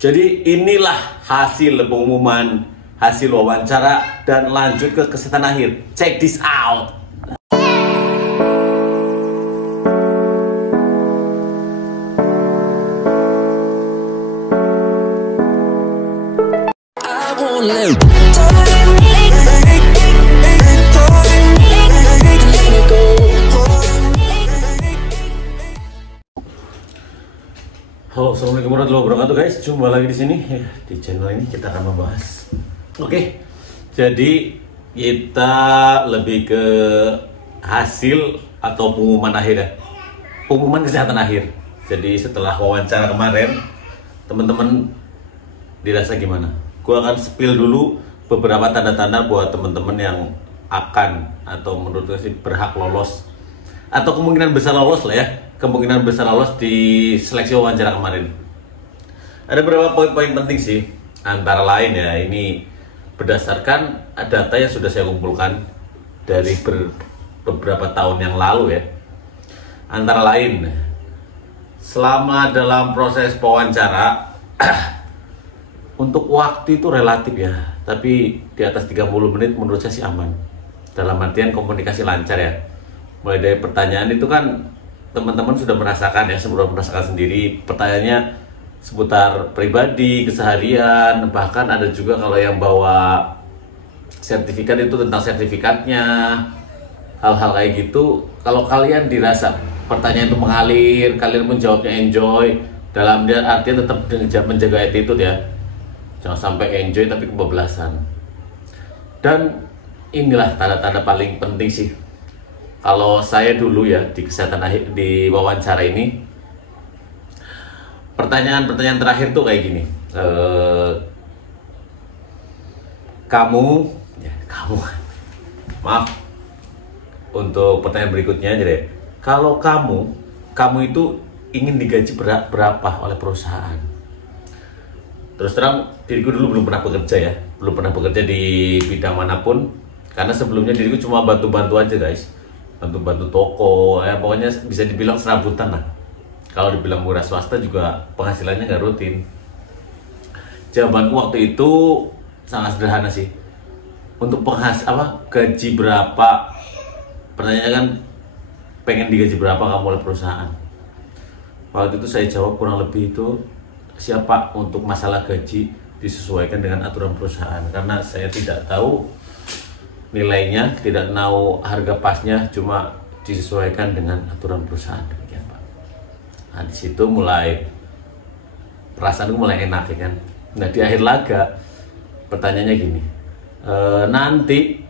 Jadi inilah hasil pengumuman hasil wawancara dan lanjut ke kesehatan akhir. Check this out. Halo, assalamualaikum warahmatullahi wabarakatuh guys. Jumpa lagi di sini ya, di channel ini kita akan membahas. Jadi kita lebih ke hasil atau pengumuman akhir ya, pengumuman kesehatan akhir. Jadi setelah wawancara kemarin, teman-teman dirasa gimana? Gua akan spill dulu beberapa tanda-tanda buat teman-teman yang akan atau menurut gue sih berhak lolos atau kemungkinan besar lolos lah ya, kemungkinan besar lolos di seleksi wawancara kemarin. Ada beberapa poin-poin penting sih, antara lain ya, ini berdasarkan data yang sudah saya kumpulkan dari beberapa tahun yang lalu ya. Antara lain, selama dalam proses wawancara untuk waktu itu relatif ya, tapi di atas 30 menit menurut saya sih aman. Dalam artian komunikasi lancar ya. Mulai dari pertanyaan itu kan teman-teman sudah merasakan ya, sebelum merasakan sendiri, pertanyaannya seputar pribadi, keseharian, bahkan ada juga kalau yang bawa sertifikat itu tentang sertifikatnya, hal-hal kayak gitu. Kalau kalian dirasa pertanyaan itu mengalir, kalian pun jawabnya enjoy, dalam artian tetap menjaga attitude ya, jangan sampai enjoy tapi kebablasan. Dan inilah tanda-tanda paling penting sih. Kalau saya dulu ya di kesehatan akhir, di wawancara ini, pertanyaan-pertanyaan terakhir tuh kayak gini. Kamu, maaf untuk pertanyaan berikutnya aja deh. Kalau kamu itu ingin digaji berapa oleh perusahaan? Terus terang, diriku dulu belum pernah bekerja ya, belum pernah bekerja di bidang manapun, karena sebelumnya diriku cuma bantu-bantu aja guys. Bantu-bantu toko, ya pokoknya bisa dibilang serabutan lah. Kalau dibilang murah swasta juga penghasilannya nggak rutin. Jawabanku waktu itu sangat sederhana sih. Untuk gaji berapa? Pertanyaannya kan pengen digaji berapa kamu oleh perusahaan. Waktu itu saya jawab kurang lebih itu siapa untuk masalah gaji disesuaikan dengan aturan perusahaan, karena saya tidak tahu nilainya, tidak tahu harga pasnya, cuma disesuaikan dengan aturan perusahaan, demikian Pak. Nah di situ mulai perasaanku mulai enak ya kan. Nah di akhir laga pertanyaannya gini, nanti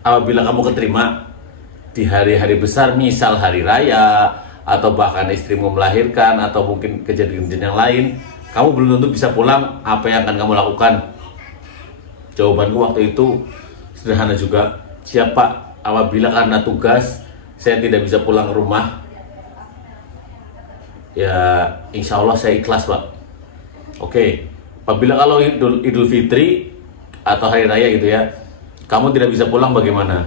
apabila kamu keterima di hari-hari besar, misal hari raya atau bahkan istrimu melahirkan atau mungkin kejadian-kejadian yang lain, kamu belum tentu bisa pulang, apa yang akan kamu lakukan? Jawabanku waktu itu sederhana juga, siapa apabila karena tugas saya tidak bisa pulang ke rumah, ya insya Allah saya ikhlas Pak. Oke, apabila kalau Idul Fitri atau hari raya gitu ya, kamu tidak bisa pulang bagaimana?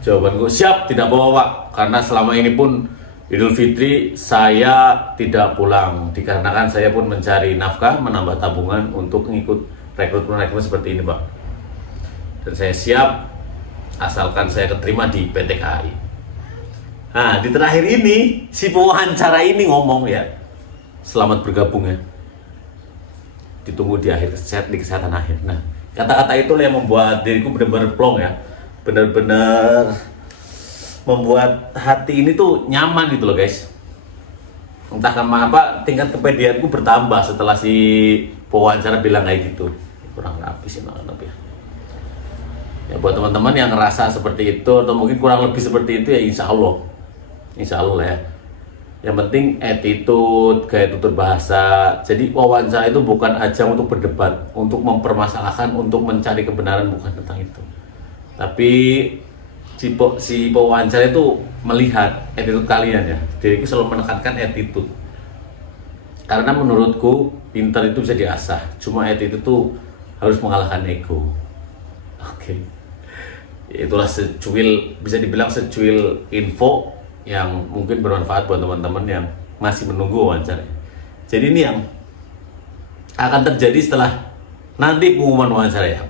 Jawabanku, siap, tidak apa-apa Pak, karena selama ini pun Idul Fitri saya tidak pulang, dikarenakan saya pun mencari nafkah, menambah tabungan untuk mengikut rekrutmen seperti ini Pak. Dan saya siap asalkan saya keterima di PT KAI. Nah di terakhir ini si pewawancara ini ngomong ya, selamat bergabung ya, ditunggu di kesehatan akhir. Nah kata-kata itu yang membuat diriku benar-benar plong ya, benar-benar membuat hati ini tuh nyaman gitu loh guys. Entah kenapa tingkat kepedeanku bertambah setelah si pewawancara bilang kayak gitu. Kurang rapi sih tapi ya. Ya buat teman-teman yang ngerasa seperti itu atau mungkin kurang lebih seperti itu ya insya Allah lah ya. Yang penting attitude, gaya tutur bahasa. Jadi wawancara itu bukan ajang untuk berdebat, untuk mempermasalahkan, untuk mencari kebenaran, bukan tentang itu. Tapi si pewawancara itu melihat attitude kalian ya. Diriku selalu menekankan attitude. Karena menurutku pintar itu bisa diasah, cuma attitude itu harus mengalahkan ego. Oke. Itulah secuil, bisa dibilang secuil info yang mungkin bermanfaat buat teman-teman yang masih menunggu wawancara. Jadi ini yang akan terjadi setelah nanti pengumuman wawancara ya.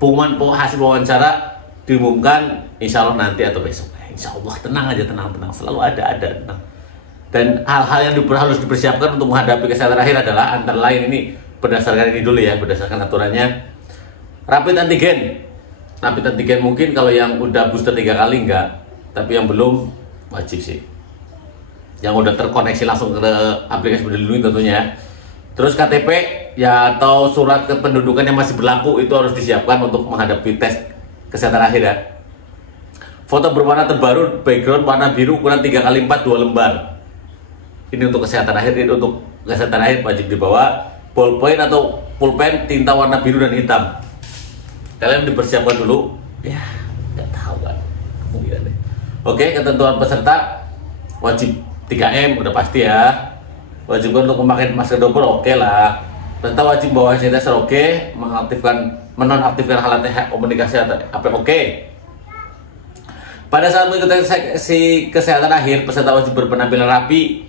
Pengumuman hasil wawancara diumumkan insya Allah nanti atau besok. Insya Allah, tenang aja, tenang, selalu ada tenang. Dan hal-hal yang harus dipersiapkan untuk menghadapi kesehatan akhir adalah antara lain ini, berdasarkan ini dulu ya, berdasarkan aturannya, rapid antigen mungkin kalau yang udah booster 3 kali enggak, tapi yang belum wajib sih. Yang udah terkoneksi langsung ke aplikasi Peduli Lindungi tentunya. Terus KTP ya atau surat kependudukan yang masih berlaku itu harus disiapkan untuk menghadapi tes kesehatan akhir ya. Foto berwarna terbaru, background warna biru ukuran 3x4 2 lembar. Ini untuk kesehatan akhir, ini untuk kesehatan akhir wajib dibawa ballpoint atau pulpen tinta warna biru dan hitam. Kalian dipersiapkan dulu. Ya, nggak tahu kan. Oke, ketentuan peserta wajib 3M udah pasti ya. Wajib untuk memakai masker double oke lah. Peserta wajib bawa sanitizer oke, menonaktifkan alat komunikasi atau apa oke. Pada saat mengikuti sesi kesehatan akhir, peserta wajib berpenampilan rapi,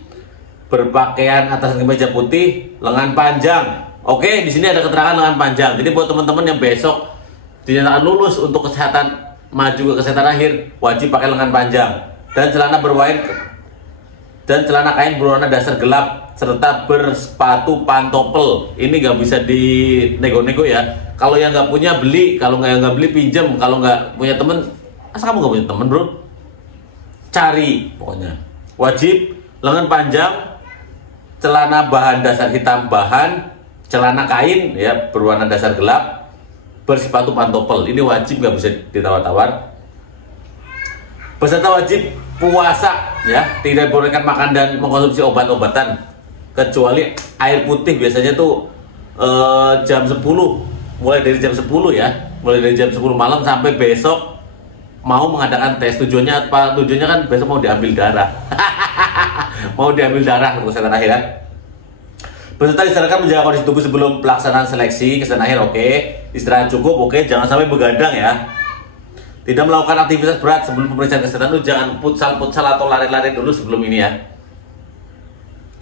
berpakaian atasan kemeja putih, lengan panjang. Oke, di sini ada keterangan lengan panjang. Jadi buat teman-teman yang besok dinyatakan lulus untuk kesehatan maju ke kesehatan akhir, wajib pakai lengan panjang dan celana kain berwarna dasar gelap serta bersepatu pantopel. Ini nggak bisa dinego-nego ya. Kalau yang nggak punya beli, kalau nggak beli pinjem, kalau nggak punya temen, masa kamu nggak punya temen bro? Cari pokoknya. Wajib lengan panjang, celana bahan dasar hitam celana kain ya berwarna dasar gelap, bersepatu pantopel. Ini wajib, nggak bisa ditawar-tawar. Peserta wajib puasa ya, tidak bolehkan makan dan mengkonsumsi obat-obatan kecuali air putih. Biasanya tuh jam 10, mulai dari jam 10 ya, mulai dari jam 10 malam sampai besok mau mengadakan tes. Tujuannya apa? Tujuannya kan besok mau diambil darah. Mau diambil darah untuk kesehatan akhir ya. Peserta disarankan menjaga kondisi tubuh sebelum pelaksanaan seleksi kesehatan akhir oke. Istirahat cukup oke, jangan sampai begadang ya. Tidak melakukan aktivitas berat sebelum pemeriksaan kesehatan itu, jangan futsal atau lari-lari dulu sebelum ini ya.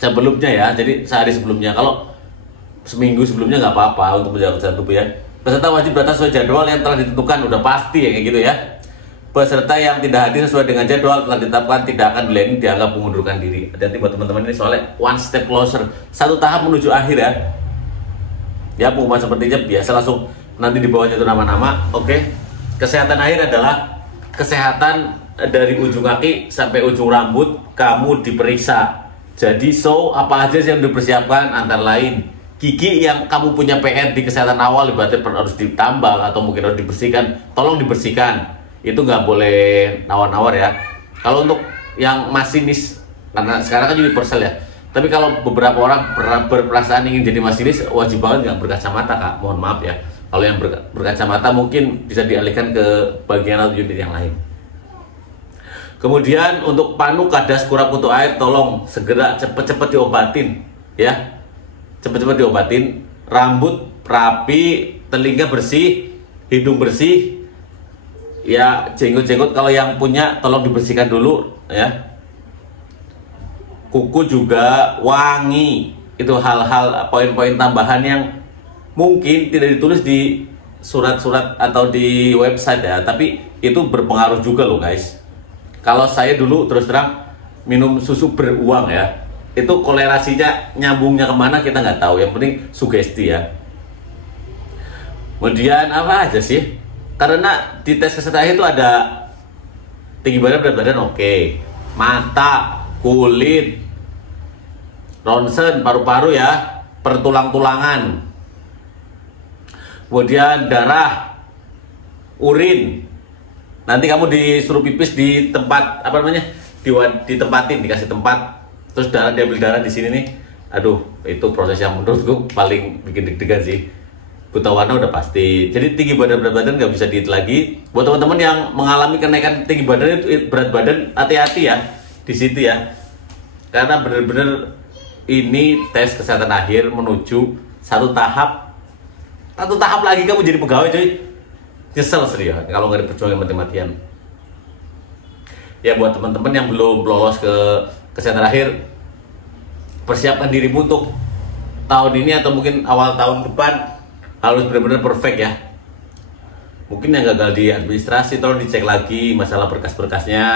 Sebelumnya ya, jadi sehari sebelumnya. Kalau seminggu sebelumnya nggak apa-apa untuk menjaga kesehatan tubuh ya. Peserta wajib datang sesuai jadwal yang telah ditentukan, udah pasti ya kayak gitu ya. Peserta yang tidak hadir sesuai dengan jadwal telah ditetapkan tidak akan dilayani, dianggap mengundurkan diri. Hati-hati buat teman-teman ini soalnya one step closer, satu tahap menuju akhir ya. Ya pengumuman sepertinya biasa langsung nanti di bawahnya itu nama-nama. Oke. Kesehatan akhir adalah kesehatan dari ujung kaki sampai ujung rambut kamu diperiksa. Jadi apa aja yang dipersiapkan, antara lain gigi yang kamu punya PR di kesehatan awal ibaratnya harus ditambal atau mungkin harus dibersihkan, tolong dibersihkan. Itu nggak boleh nawar-nawar ya. Kalau untuk yang masinis, karena sekarang kan universal ya, tapi kalau beberapa orang berperasaan ingin jadi masinis, wajib banget nggak berkacamata kak, mohon maaf ya. Kalau yang berkacamata mungkin bisa dialihkan ke bagian atau unit yang lain. Kemudian untuk panu, kadas, kurap untuk air, tolong segera cepet-cepet diobatin ya. Cepet-cepet diobatin. Rambut rapi, telinga bersih, hidung bersih. Ya jenggot-jenggot kalau yang punya tolong dibersihkan dulu ya. Kuku juga wangi. Itu hal-hal poin-poin tambahan yang mungkin tidak ditulis di surat-surat atau di website ya, tapi itu berpengaruh juga loh guys. Kalau saya dulu terus terang minum susu beruang ya, itu kolerasinya nyambungnya kemana kita nggak tahu, yang penting sugesti ya. Kemudian apa aja sih, karena di tes kesehatan itu ada tinggi badan, berat badan oke, mata, kulit, ronsen, paru-paru ya, pertulang-tulangan, kemudian darah, urin. Nanti kamu disuruh pipis di tempat apa namanya, ditempatin, dikasih tempat, terus darah diambil darah di sini nih. Aduh, itu proses yang menurutku paling bikin deg-degan sih. Buta warna udah pasti. Jadi tinggi badan, berat badan nggak bisa dihitung lagi. Buat teman-teman yang mengalami kenaikan tinggi badan itu berat badan, hati-hati ya di situ ya. Karena bener-bener ini tes kesehatan akhir menuju satu tahap lagi kamu jadi pegawai cuy. Nyesel serius kalau nggak diperjuangin mati-matian. Ya buat teman-teman yang belum lolos ke kesehatan akhir, persiapkan dirimu untuk tahun ini atau mungkin awal tahun depan harus benar-benar perfect ya. Mungkin yang gagal di administrasi tolong dicek lagi masalah berkas-berkasnya.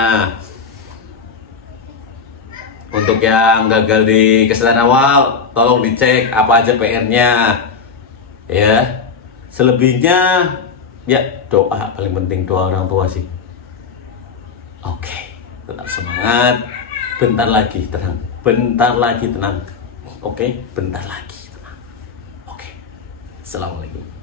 Untuk yang gagal di kesehatan awal tolong dicek apa aja PR-nya ya. Selebihnya ya doa, paling penting doa orang tua sih. Oke, tetap semangat. Bentar lagi tenang. Bentar lagi tenang. Oke, bentar lagi tenang. Oke. Assalamualaikum.